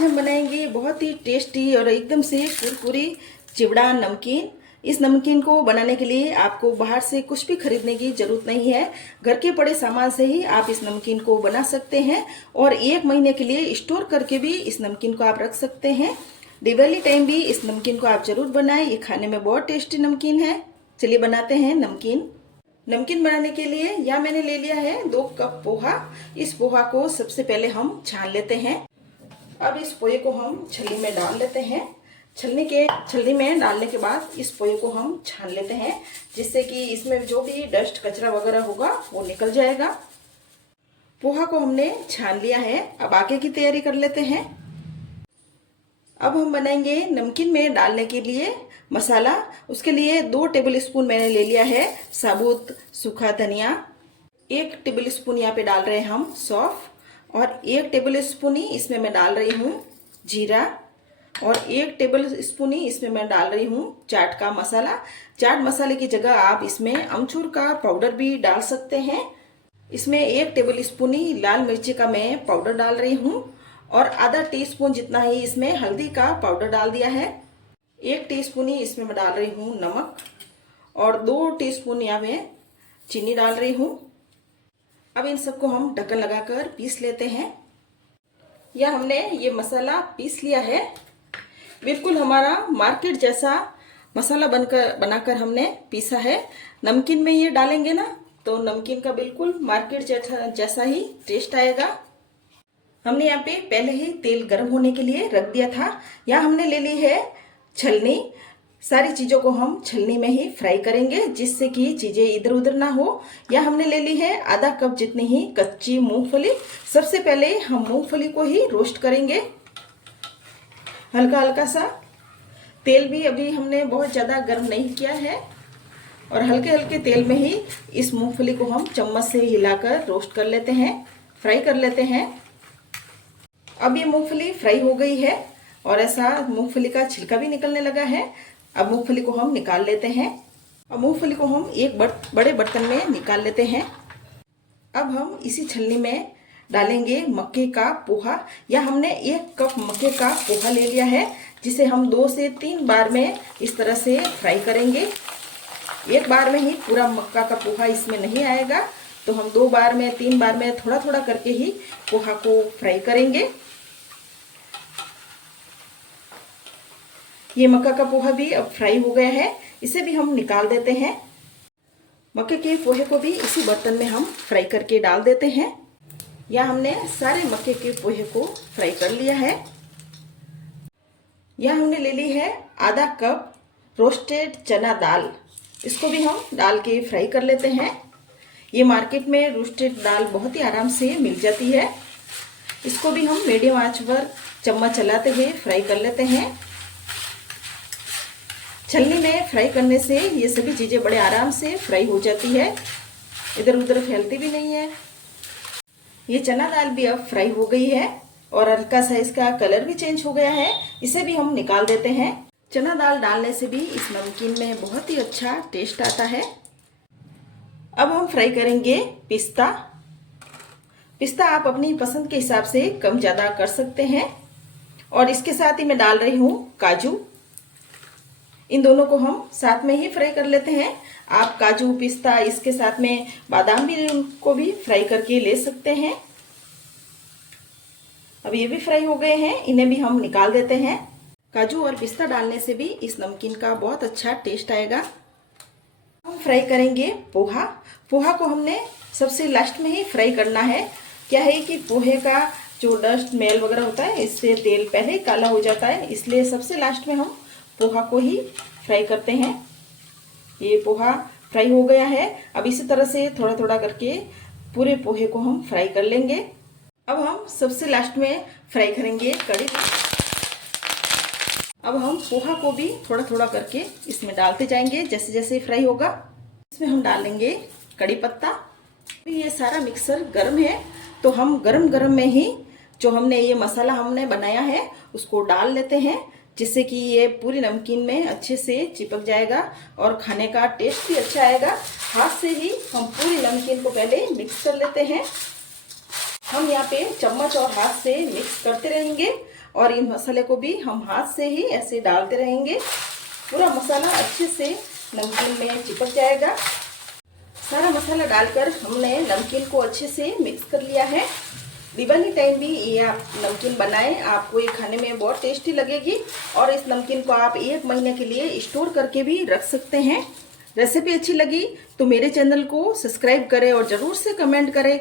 आज हम बनाएंगे बहुत ही टेस्टी और एकदम से कुरकुरी चिवड़ा नमकीन। इस नमकीन को बनाने के लिए आपको बाहर से कुछ भी खरीदने की जरूरत नहीं है। घर के पड़े सामान से ही आप इस नमकीन को बना सकते हैं और 1 महीने के लिए स्टोर करके भी इस नमकीन को आप रख सकते हैं। दिवाली टाइम भी इस नमकीन को आप जरूर बनाएं। ये खाने में बहुत टेस्टी नमकीन है। चलिए बनाते हैं नमकीन। नमकीन बनाने के लिए यहाँ मैंने ले लिया है 2 कप पोहा। इस पोहा को सबसे पहले हम छान लेते हैं। अब इस पोहे को हम छलनी में डाल लेते हैं। छलनी में डालने के बाद इस पोहे को हम छान लेते हैं, जिससे कि इसमें जो भी डस्ट कचरा वगैरह होगा वो निकल जाएगा। पोहा को हमने छान लिया है। अब आगे की तैयारी कर लेते हैं। अब हम बनाएंगे नमकीन में डालने के लिए मसाला। उसके लिए 2 टेबल स्पून मैंने ले लिया है साबुत सूखा धनिया। 1 टेबल स्पून यहाँ पे डाल रहे हैं हम सौंफ, और 1 टेबल स्पून ही इसमें मैं डाल रही हूँ जीरा, और 1 टेबल स्पून ही इसमें मैं डाल रही हूँ चाट का मसाला। चाट मसाले की जगह आप इसमें अमचूर का पाउडर भी डाल सकते हैं। इसमें 1 टेबल स्पून ही लाल मिर्ची का मैं पाउडर डाल रही हूँ, और आधा टीस्पून जितना ही इसमें हल्दी का पाउडर डाल दिया है। 1 टीस्पून ही इसमें मैं डाल रही हूँ नमक, और 2 टीस्पून यहाँ में चीनी डाल रही हूँ। अब इन सबको हम ढक्कन लगाकर पीस लेते हैं। यह हमने ये मसाला पीस लिया है। बिल्कुल हमारा मार्केट जैसा मसाला बनाकर हमने पीसा है। नमकीन में ये डालेंगे ना तो नमकीन का बिल्कुल मार्केट जैसा ही टेस्ट आएगा। हमने यहाँ पे पहले ही तेल गर्म होने के लिए रख दिया था। यहाँ हमने ले ली है छलनी। सारी चीज़ों को हम छलनी में ही फ्राई करेंगे, जिससे कि चीज़ें इधर उधर ना हो। या हमने ले ली है आधा कप जितनी ही कच्ची मूंगफली। सबसे पहले हम मूंगफली को ही रोस्ट करेंगे हल्का हल्का सा। तेल भी अभी हमने बहुत ज़्यादा गर्म नहीं किया है, और हल्के हल्के तेल में ही इस मूंगफली को हम चम्मच से हिलाकर रोस्ट कर लेते हैं, फ्राई कर लेते हैं। अब ये मूंगफली फ्राई हो गई है और ऐसा मूंगफली का छिलका भी निकलने लगा है। अब मूंगफली को हम निकाल लेते हैं। अब मूंगफली को हम एक बड़े बर्तन में निकाल लेते हैं। अब हम इसी छलनी में डालेंगे मक्के का पोहा। या हमने 1 कप मक्के का पोहा ले लिया है, जिसे हम 2 से 3 बार में इस तरह से फ्राई करेंगे। एक बार में ही पूरा मक्का का पोहा इसमें नहीं आएगा, तो हम 2 बार में 3 बार में थोड़ा थोड़ा करके ही पोहा को फ्राई करेंगे। ये मक्का का पोहा भी अब फ्राई हो गया है। इसे भी हम निकाल देते हैं। मक्के के पोहे को भी इसी बर्तन में हम फ्राई करके डाल देते हैं। या हमने सारे मक्के के पोहे को फ्राई कर लिया है। यह हमने ले ली है आधा कप रोस्टेड चना दाल। इसको भी हम डाल के फ्राई कर लेते हैं। ये मार्केट में रोस्टेड दाल बहुत ही आराम से मिल जाती है। इसको भी हम मीडियम आंच पर चम्मच चलाते हुए फ्राई कर लेते हैं। छलनी में फ्राई करने से ये सभी चीज़ें बड़े आराम से फ्राई हो जाती है, इधर उधर फैलती भी नहीं है। ये चना दाल भी अब फ्राई हो गई है और हल्का सा इसका कलर भी चेंज हो गया है। इसे भी हम निकाल देते हैं। चना दाल डालने से भी इस नमकीन में बहुत ही अच्छा टेस्ट आता है। अब हम फ्राई करेंगे पिस्ता। पिस्ता आप अपनी पसंद के हिसाब से कम ज़्यादा कर सकते हैं। और इसके साथ ही मैं डाल रही हूँ काजू। इन दोनों को हम साथ में ही फ्राई कर लेते हैं। आप काजू पिस्ता इसके साथ में बादाम भी उनको भी फ्राई करके ले सकते हैं। अब ये भी फ्राई हो गए हैं, इन्हें भी हम निकाल देते हैं। काजू और पिस्ता डालने से भी इस नमकीन का बहुत अच्छा टेस्ट आएगा। हम फ्राई करेंगे पोहा। पोहा को हमने सबसे लास्ट में ही फ्राई करना है। क्या है कि पोहे का जो डस्ट मेल वगैरह होता है, इससे तेल पहले ही काला हो जाता है, इसलिए सबसे लास्ट में हम पोहा को ही फ्राई करते हैं। ये पोहा फ्राई हो गया है। अब इसी तरह से थोड़ा थोड़ा करके पूरे पोहे को हम फ्राई कर लेंगे। अब हम सबसे लास्ट में फ्राई करेंगे कड़ी। अब हम पोहा को भी थोड़ा थोड़ा करके इसमें डालते जाएंगे जैसे जैसे फ्राई होगा। इसमें हम डालेंगे कड़ी पत्ता। ये सारा मिक्सर गर्म है, तो हम गरम गरम में ही जो हमने ये मसाला हमने बनाया है उसको डाल लेते हैं, जिससे कि ये पूरी नमकीन में अच्छे से चिपक जाएगा और खाने का टेस्ट भी अच्छा आएगा। हाथ से ही हम पूरी नमकीन को पहले मिक्स कर लेते हैं। हम यहाँ पे चम्मच और हाथ से मिक्स करते रहेंगे। और इन मसाले को भी हम हाथ से ही ऐसे डालते रहेंगे। पूरा मसाला अच्छे से नमकीन में चिपक जाएगा। सारा मसाला डालकर हमने नमकीन को अच्छे से मिक्स कर लिया है। दिवाली टाइम भी ये आप नमकीन बनाएं, आपको ये खाने में बहुत टेस्टी लगेगी और इस नमकीन को आप 1 महीने के लिए स्टोर करके भी रख सकते हैं। रेसिपी अच्छी लगी तो मेरे चैनल को सब्सक्राइब करें और ज़रूर से कमेंट करें।